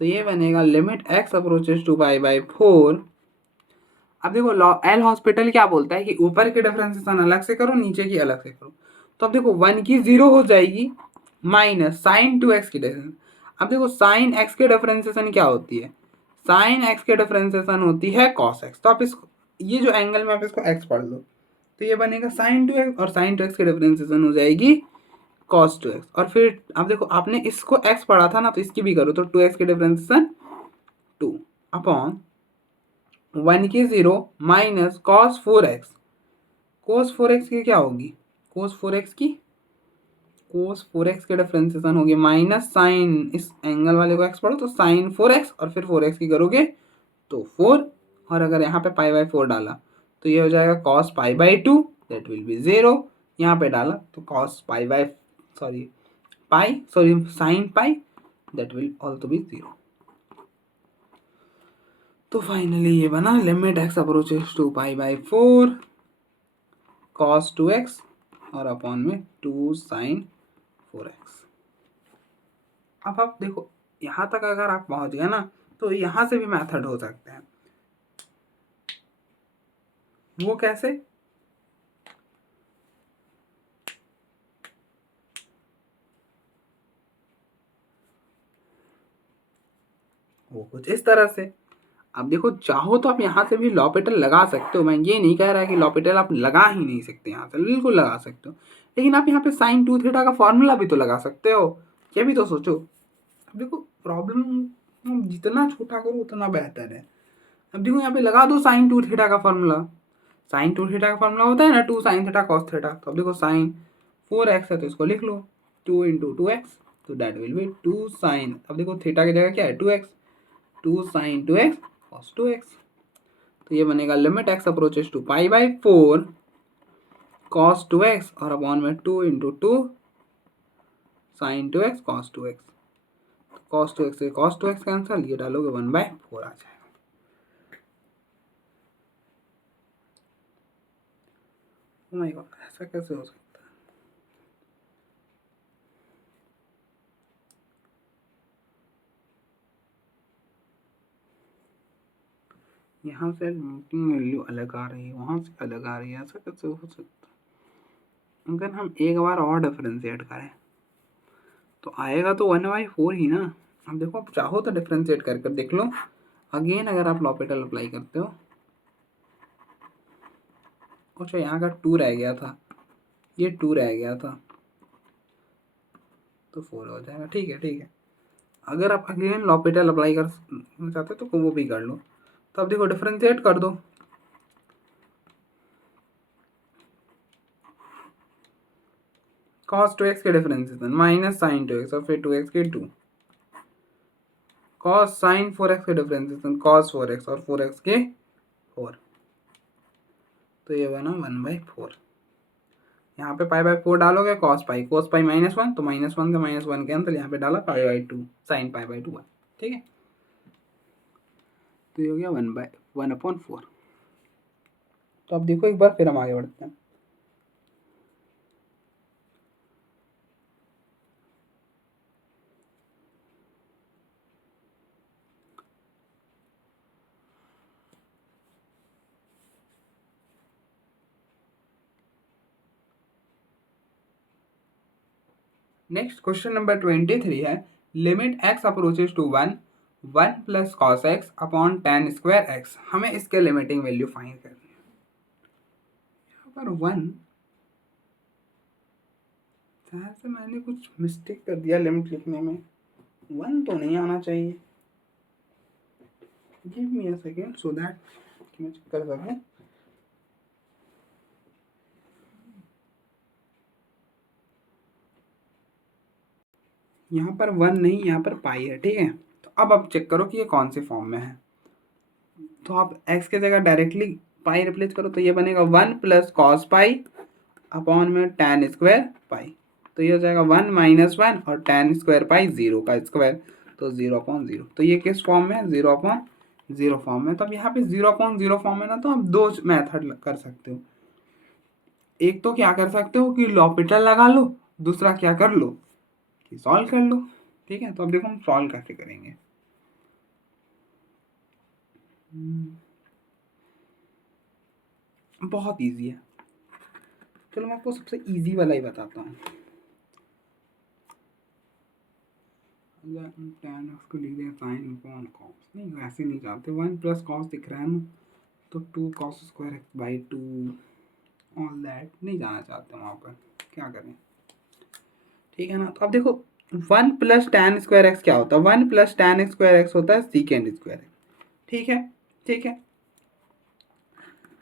तो ये बनेगा limit x approaches to pi by 4। अब देखो एल हॉस्पिटल क्या बोलता है कि ऊपर की डिफरेंशिएशन अलग से करो, नीचे की अलग से करो। तो अब देखो 1 की 0 हो जाएगी माइनस साइन 2x की डिफरेंस। अब देखो साइन x की डिफरेंशिएशन क्या होती है, साइन x की डिफरेंशिएशन होती है cos x। तो आप इसको ये जो एंगल में आप इसको x पढ़ लो, तो ये बनेगा साइन 2x और साइन 2x की डिफरेंशिएशन हो जाएगी cos 2x। और फिर अब देखो आपने इसको x पढ़ा था ना, तो इसकी भी करो, तो 2x की डिफरेंशिएशन 2 अपॉन 1 की 0 minus cos 4x। cos 4x की क्या होगी, cos 4x की डिफरेंशिएशन होगी माइनस साइन, इस एंगल वाले को x पढ़ो तो साइन 4x और फिर 4x की करोगे तो 4, और अगर यहाँ पे पाई बाई 4 डाला तो ये हो जाएगा cos pi by 2 that will be 0। यहाँ पे डाला तो cos pi by sine pi that will also be 0। तो फाइनली ये बना limit x approaches to pi by 4 cos 2x और अपॉन में 2 साइन 4x। अब आप देखो यहाँ तक अगर आप पहुँच गए ना, तो यहाँ से भी मेथड हो सकते हैं। वो कैसे, वो कुछ इस तरह से। अब देखो चाहो तो आप यहाँ से भी लॉपिटल लगा सकते हो, मैं ये नहीं कह रहा कि लॉपिटल आप लगा ही नहीं सकते, यहाँ से बिल्कुल लगा सकते हो, लेकिन आप यहाँ पे साइन 2 थीटा का फॉर्मूला भी तो लगा सकते हो, ये भी तो सोचो। अब देखो प्रॉब्लम जितना छोटा करो उतना बेहतर है। अब देखो यहाँ पे लगा दो साइन 2 थीटा का फॉर्मूला, साइन 2 थीटा का फॉर्मूला होता है ना 2 साइन थीटा कॉस थीटा। तो अब देखो साइन 4x है तो इसको लिख लो 2 इंटू 2x, तो दैट विल बी 2 साइन, अब देखो थीटा की जगह क्या है 2x, 2 sign 2x cos 2x। तो ये बनेगा limit x approaches to pi by 4 cos 2x और अपॉन में 2 into 2 sign 2x cos 2x। Cos 2x से कॉस 2x कैंसिल, ये डालोगे 1/4 आ जाएगा। Oh my God, ऐसा कैसे हो सकता है। यहाँ से वैल्यू अलग आ रही है, वहाँ से अलग आ रही है, ऐसा कैसे हो सकता है। अगर हम एक बार और डिफ्रेंशिएट करें तो आएगा तो 1/4 ही ना। अब देखो आप चाहो तो डिफ्रेंशिएट कर कर देख लो अगेन, अगर आप लॉपिटल अप्लाई करते हो। अच्छा यहाँ का 2 रह गया था, ये 2 रह गया था, तो 4 हो जाएगा। ठीक है ठीक है, अगर आप अगेन लॉपिटल अप्लाई कर चाहते हो तो वो भी कर लो। तो अब देखो डिफ्रेंशिएट कर दो, cos 2x के डिफरेंशिएशन माइनस साइन 2x और फिर 2x के 2, cos साइन 4x के डिफरेंशिएशन cos 4x और 4x के 4। तो ये बना 1/4। यहाँ पे पाई बाई 4 डालोगे cos पाई -1, तो -1 से -1 कैंसिल, यहाँ पे डाला पाई बाई 2 साइन पाई बाई 2। ठीक है, तो ये हो गया 1/1/4। तो अब देखो एक बार फिर हम आगे बढ़ते हैं। नेक्स्ट क्वेश्चन नंबर 23 है, limit x approaches to 1 1 plus cos x upon tan square x. हमें इसके लिमिटिंग वैल्यू फाइंड करनी है। यहाँ पर 1 शायद से मैंने कुछ मिस्टेक कर दिया लिमिट लिखने में, 1 तो नहीं आना चाहिए। Give me a second so that मैं चेक कर सकूँ। यहाँ पर 1 नहीं, यहाँ पर पाई है। ठीक है, तो अब आप चेक करो कि ये कौन से फॉर्म में है। तो आप x की जगह डायरेक्टली पाई रिप्लेस करो, तो ये बनेगा 1 प्लस कॉस पाई अपॉन में tan स्क्वायर पाई। तो ये हो जाएगा 1 माइनस 1 और tan स्क्वायर पाई 0 का स्क्वायर, तो 0/0। तो ये किस फॉर्म में है, 0/0 फॉर्म में। तो अब यहाँ पे 0/0 फॉर्म में ना, तो आप दो मेथड कर सकते हो। एक तो क्या कर सकते हो कि लॉपिटल लगा लो, दूसरा क्या कर लो कि सॉल्व कर लो। ठीक है, तो अब देखो हम सॉल्व कैसे करेंगे। बहुत इजी है। चलो मैं आपको सबसे इजी वाला ही बताता हूँ। tan x को लिख दें साइन अपॉन कॉस, नहीं वैसे नहीं चाहते, 1 प्लस कॉस दिख रहा है ना, तो 2 cos square x by 2 all that नहीं जाना चाहते वहाँ पर, क्या करें, ठीक है ना। तो अब देखो 1 प्लस टैन स्क्वायर एक्स क्या होता है, 1 प्लस टैन स्क्वायर एक्स होता है सीकेंड स्क्वायर एक्स, ठीक है, ठीक है।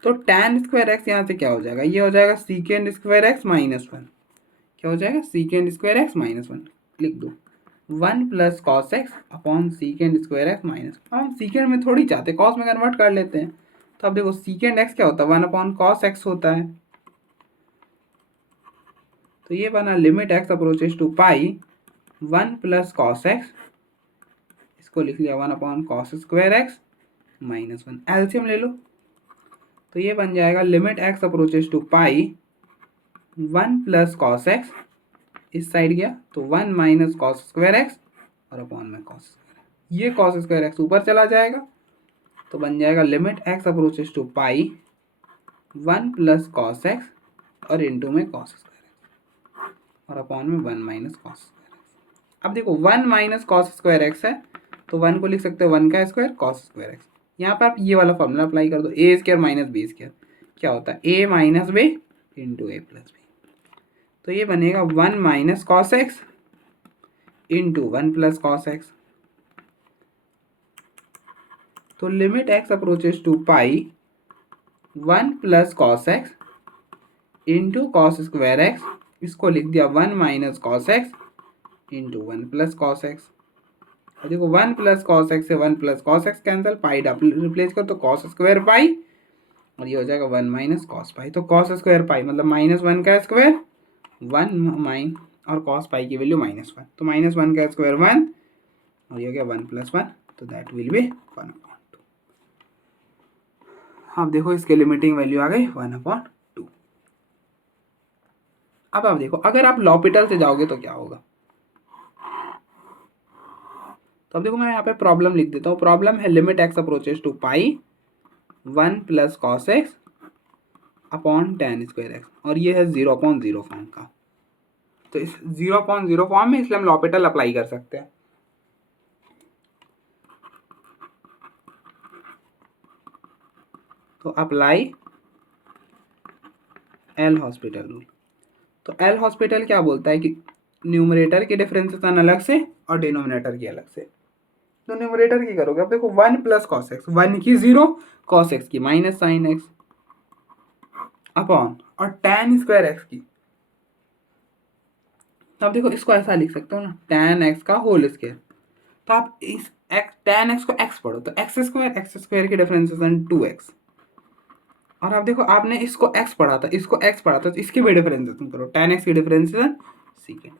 तो टैन स्क्वायर एक्स यहाँ से क्या हो जाएगा, ये हो जाएगा सीकेंड स्क्वायर एक्स माइनस 1, क्या हो जाएगा सीकेंड स्क्वायर एक्स माइनस 1, लिख दो 1 plus cos x upon सीकेंड square x minus, हम सीकेंड में थोड़ी चाहते, कॉस में कन्वर्ट कर लेते हैं। तो अब देखो सीकेंड एक्स क्या होता है, 1 अपॉन कॉस एक्स होता है। तो ये बना limit x approaches to pi 1 plus cos x, इसको लिख लिया 1 upon cos square x minus 1, LCM ले लो। तो ये बन जाएगा limit x approaches to pi 1 plus cos x, इस साइड गया तो 1 माइनस कॉस स्क्वायर एक्स और अपॉन में कॉस स्क्वायर, ये कॉस स्क्वायर एक्स ऊपर चला जाएगा, तो बन जाएगा limit x approaches to pi 1 plus cos x और इंटू में कॉस स्क्वायर एक्स और अपॉन में 1 माइनस कॉस स्क्वायर एक्स। अब देखो 1 माइनस कॉस स्क्वायर एक्स है, तो 1 को लिख सकते हो 1 का स्क्वायर कॉस स्क्वायर एक्स। यहाँ पर आप ये वाला फॉर्मूला अप्लाई कर दो, a square minus b square क्या होता है, a minus b into a plus b. तो ये बनेगा 1 minus cos x into 1 plus cos x. तो limit x approaches to pi 1 plus cos x into cos square x, इसको लिख दिया 1 minus cos x into 1 plus cos x. और देखो 1 plus cos x से 1 प्लस कॉस एक्स कैंसिल, पाई replace कर तो cos square पाई और ये हो जाएगा 1 माइनस कॉस पाई। तो कॉस स्क्वायर पाई मतलब माइनस 1 का स्क्वायर 1 माइन और कॉस पाई की वैल्यू माइनस 1, तो माइनस 1 का स्क्वायर 1 और ये हो गया 1 प्लस 1, तो दैट विल बी 1/2। अब देखो इसके लिमिटिंग वैल्यू आ गई 1/2। अब आप देखो अगर आप लॉपिटल से जाओगे तो क्या होगा, तो अब देखो मैं यहाँ पे प्रॉब्लम लिख देता हूँ। प्रॉब्लम है limit x approaches to pi 1 plus cos x upon tan square x, और ये है 0/0 फॉर्म का। तो इस 0/0 फॉर्म में इसलिए हम लॉपिटल अप्लाई कर सकते हैं। तो अप्लाई एल हॉस्पिटल रूल। तो एल हॉस्पिटल क्या बोलता है कि न्यूमरेटर की डिफरेंशिएशन अलग से और डिनोमिनेटर की अलग से। तो न्यूमरेटर की करोगे, अब देखो 1 प्लस कॉस एक्स, 1 की 0 कॉस एक्स की माइनस साइन एक्स अपॉन और tan स्क्वायर एक्स की। तो आप देखो इसको ऐसा लिख सकते हो ना, tan एक्स का होल स्क्वायर। तो आप इस tan एक्स को x पढ़ो, तो एक्स स्क्वायर की डिफरेंशिएशन 2x। और आप देखो आपने इसको x पढ़ा था, इसको x पढ़ा था, तो इसकी भी डिफरेंशिएशन करो, tan x की डिफरेंशिएशन सीकेंड।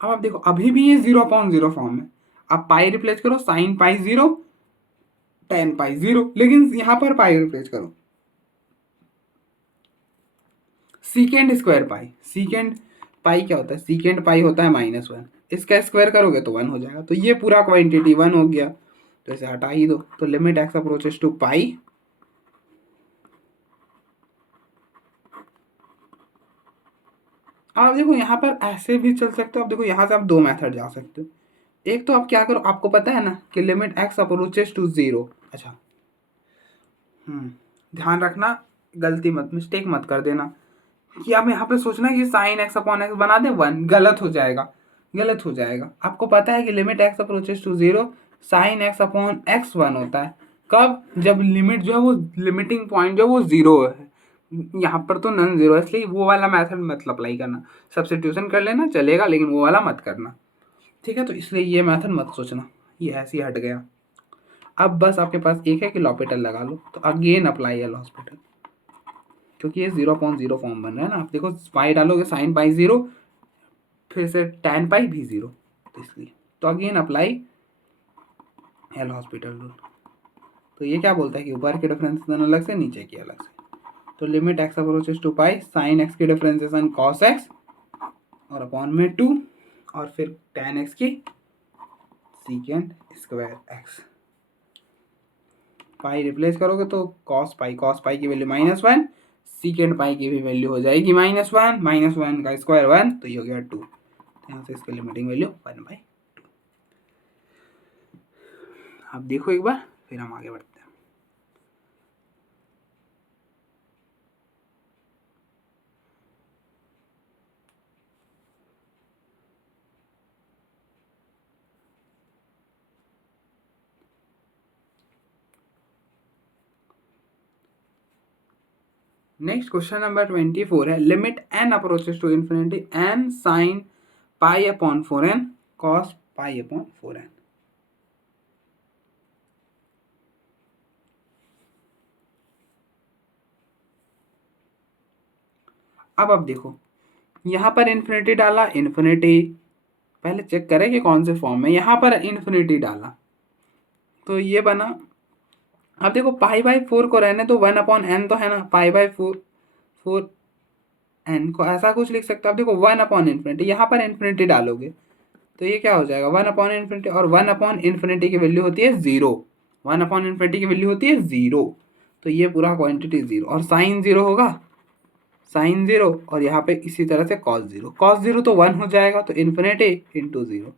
अब आप देखो अभी भी ये 0/0 फॉर्म है, आप पाई रिप्लेस करो, साइन पाई 0 tan पाई 0, लेकिन यहाँ पर पाई रिप्लेस करो सीकेंड स्क्वायर पाई। सीकेंड पाई क्या होता है, सीकेंड पाई होता है -1, इसका स्क्वायर करोगे तो 1 हो जाएगा, तो ये पूरा क्वांटिटी 1 हो गया, तो इसे हटा ही दो। तो लिमिट एक्स अप्रोचेस टू पाई अब देखो यहाँ पर ऐसे भी चल सकते हो। अब देखो यहाँ से आप दो मेथड जा सकते हो। एक तो आप क्या करो, आपको पता है ना कि लिमिट एक्स अप्रोचेस टू 0, अच्छा ध्यान रखना, गलती मत मिस्टेक मत कर देना कि आप यहाँ पे सोचना कि साइन एक्स अपॉन एक्स बना दे 1, गलत हो जाएगा, गलत हो जाएगा। आपको पता है कि limit x approaches to 0 sine x upon x 1 होता है। कब, जब लिमिट जो है वो लिमिटिंग पॉइंट जो है वो 0 है, यहाँ पर तो नन 0 है, इसलिए वो वाला मेथड मत अप्लाई करना। सब्स्टिट्यूशन कर लेना चलेगा, लेकिन वो वाला मत करना, ठीक है। तो इसलिए ये मेथड मत सोचना, ये ऐसे ही हट गया। अब बस आपके पास एक है कि लॉपिटल लगा लो, तो अगेन अप्लाई एल हॉस्पिटल, क्योंकि ये 0/0 फॉर्म बन रहा है ना। आप देखो पाई डालोगे साइन पाई 0, फिर से tan पाई भी 0, तो इसलिए तो again apply L hospital rule. तो ये क्या बोलता है कि ऊपर के डिफरेंशिएशन अलग से, नीचे की अलग से। तो limit x approaches to pi sine x की डिफरेंशिएशन कॉस एक्स और अपॉन में 2 और फिर tan एक्स की secant square x. Pi replace करोगे तो कॉस पाई की वैल्यू -1, सीकेंड पाई की भी वैल्यू हो जाएगी -1, -1 का स्क्वायर 1, तो ये हो गया 2। यहाँ से इसकी लिमिटिंग वैल्यू 1/2। आप देखो एक बार, फिर हम आगे बढ़ते हैं। नेक्स्ट क्वेश्चन नंबर 24 है, limit n approaches to infinity n sin π/4n cos π/4n। अब आप देखो, यहाँ पर इन्फिनिटी डाला, इन्फिनिटी पहले चेक करें कि कौन से फॉर्म में। यहाँ पर इन्फिनिटी डाला तो ये बना। अब देखो π/4 को रहने तो 1/n तो है ना, π/4 n को ऐसा कुछ लिख सकते हो। अब देखो 1/∞, यहाँ पर इन्फिनिटी डालोगे तो ये क्या हो जाएगा 1/∞, और 1/∞ की वैल्यू होती है 0। 1/∞ की वैल्यू होती है 0, तो ये पूरा क्वांटिटी 0, और साइन 0 होगा, साइन 0, और यहाँ पे इसी तरह से कॉस 0। कॉस 0 तो 1 हो जाएगा, तो इन्फिनिटी इंटू 0।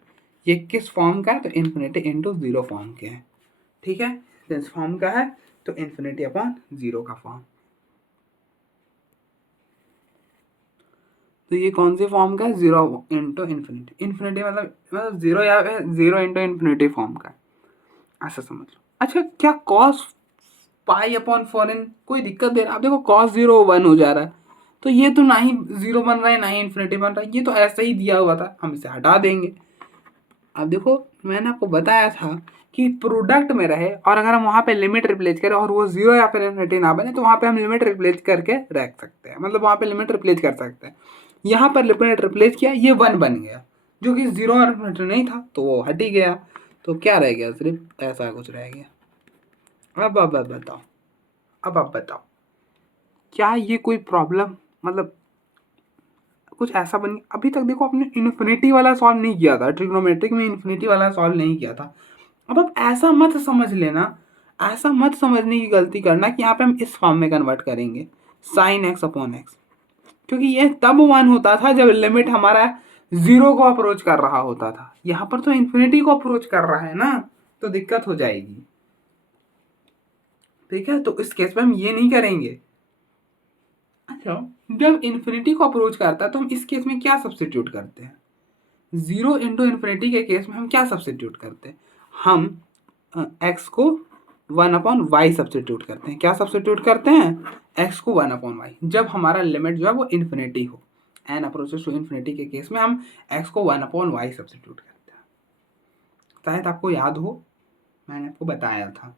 ये किस फॉर्म का है, तो इन्फिनिटी इंटू 0 फॉर्म के हैं। ठीक है, इस फॉर्म का है तो इन्फिनिटी अपॉन 0 का फॉर्म। तो ये कौन से फॉर्म का है, 0 इंटू इन्फिनिटी। इन्फिनिटी मतलब 0 या 0 इंटू इन्फिनिटी फॉर्म का है, ऐसा समझ लो। अच्छा, क्या कॉस π/4n कोई दिक्कत दे रहा है? आप देखो कॉस 0 1 हो जा रहा है, तो ये तो ना ही 0 बन रहा है ना ही इन्फिनिटी बन रहा है, ये तो ऐसे ही दिया हुआ था, हम इसे हटा देंगे। अब देखो मैंने आपको बताया था कि प्रोडक्ट में रहे, और अगर हम वहाँ पे लिमिट रिप्लेस करें और वो 0 या फिर इन्फिनिटी ना बने, तो वहाँ पे हम लिमिट रिप्लेस करके रख सकते हैं, मतलब वहाँ पे लिमिट रिप्लेस कर सकते हैं। यहाँ पर लिमिट रिप्लेस किया, ये 1 बन गया, जो कि 0 और इन्फिनिटी नहीं था, तो वो हट ही गया। तो क्या रह गया, सिर्फ ऐसा कुछ रह गया। अब आप बताओ, क्या ये कोई प्रॉब्लम, मतलब कुछ ऐसा बन गया? अभी तक देखो आपने इन्फिनिटी वाला सॉल्व नहीं किया था, ट्रिग्नोमेट्रिक में इन्फिनिटी वाला सॉल्व नहीं किया था। अब आप ऐसा मत समझ लेना, ऐसा मत समझने की गलती करना कि यहाँ पे हम इस फॉर्म में कन्वर्ट करेंगे साइन x/x, क्योंकि ये तब 1 होता था जब लिमिट हमारा 0 को अप्रोच कर रहा होता था। यहाँ पर तो इन्फिनिटी को अप्रोच कर रहा है ना, तो दिक्कत हो जाएगी। ठीक है, तो इस केस में हम ये नहीं करेंगे। अच्छा, जब इन्फिनिटी को अप्रोच करता है तो हम इस केस में क्या सब्स्टिट्यूट करते हैं? 0 इंटू इन्फिनिटी के केस में हम क्या सब्स्टिट्यूट करते हैं? हम x को 1/y सब्स्टिट्यूट करते हैं। क्या सब्स्टिट्यूट करते हैं? x को 1/y, जब हमारा लिमिट जो है वो इन्फिनिटी हो। n अप्रोचेस टू इन्फिनिटी के केस में हम x को 1/y सब्स्टिट्यूट करते हैं। शायद आपको याद हो, मैंने आपको बताया था।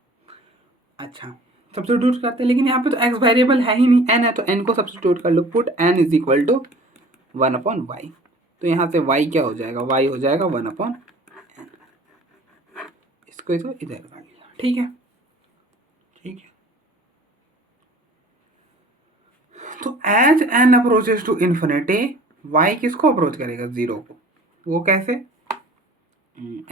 अच्छा, सब्स्टिट्यूट करते हैं, लेकिन यहाँ पे तो x वेरिएबल है ही नहीं, n है, तो n को सब्स्टिट्यूट कर लो। Put n is equal to 1/y, तो यहाँ से y क्या हो जाएगा, y हो जाएगा 1/n। इसको तो इधर लगा लिया। ठीक है, ठीक है। तो as n approaches to infinity, y किसको अप्रोच करेगा, 0 को। वो कैसे?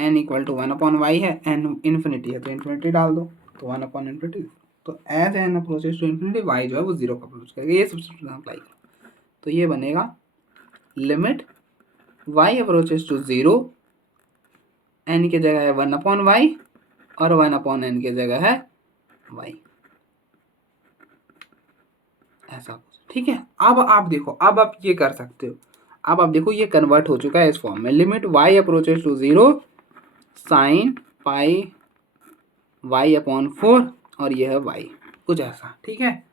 n इक्वल टू 1/y है, n इन्फिनिटी है तो इन्फिनिटी डाल दो, तो 1/∞। तो as n approaches to infinity, y जो है वो 0 का अप्रोच करेगा। ये सब्स्टिट्यूशन अप्लाई करो, तो ये बनेगा limit y approaches to 0, n की जगह है 1/y, और 1/n की जगह है y, ऐसा कुछ। ठीक है, अब आप देखो, अब आप ये कर सकते हो। अब आप देखो ये कन्वर्ट हो चुका है इस फॉर्म में, limit y approaches to 0 sine π/4, और ये है y, कुछ ऐसा। ठीक है,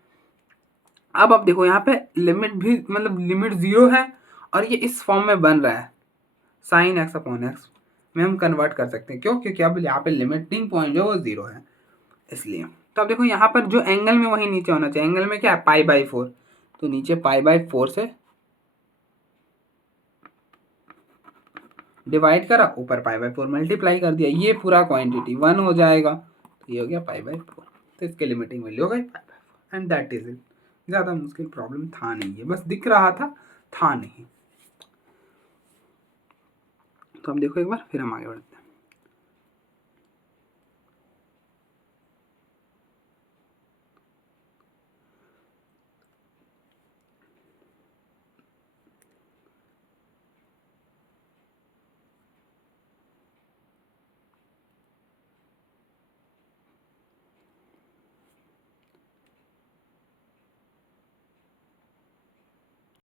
अब आप देखो यहाँ पे लिमिट भी, मतलब लिमिट 0 है, और ये इस फॉर्म में बन रहा है साइन x/x में हम कन्वर्ट कर सकते हैं। क्यों? क्योंकि अब यहाँ पे लिमिटिंग पॉइंट जो है वो 0 है, इसलिए। तो अब देखो यहाँ पर जो एंगल में वही नीचे होना चाहिए। एंगल में क्या है, π/4, तो नीचे π/4 से डिवाइड करा, ऊपर π/4 मल्टीप्लाई कर दिया, ये पूरा क्वांटिटी 1 हो जाएगा, तो ये हो गया π/4। तो इसके लिमिटिंग वैल्यू हो गई π/4, एंड दैट इज इट। ज़्यादा मुश्किल प्रॉब्लम था नहीं, है बस दिख रहा था नहीं। तो हम देखो एक बार, फिर हम आगे बढ़ते हैं।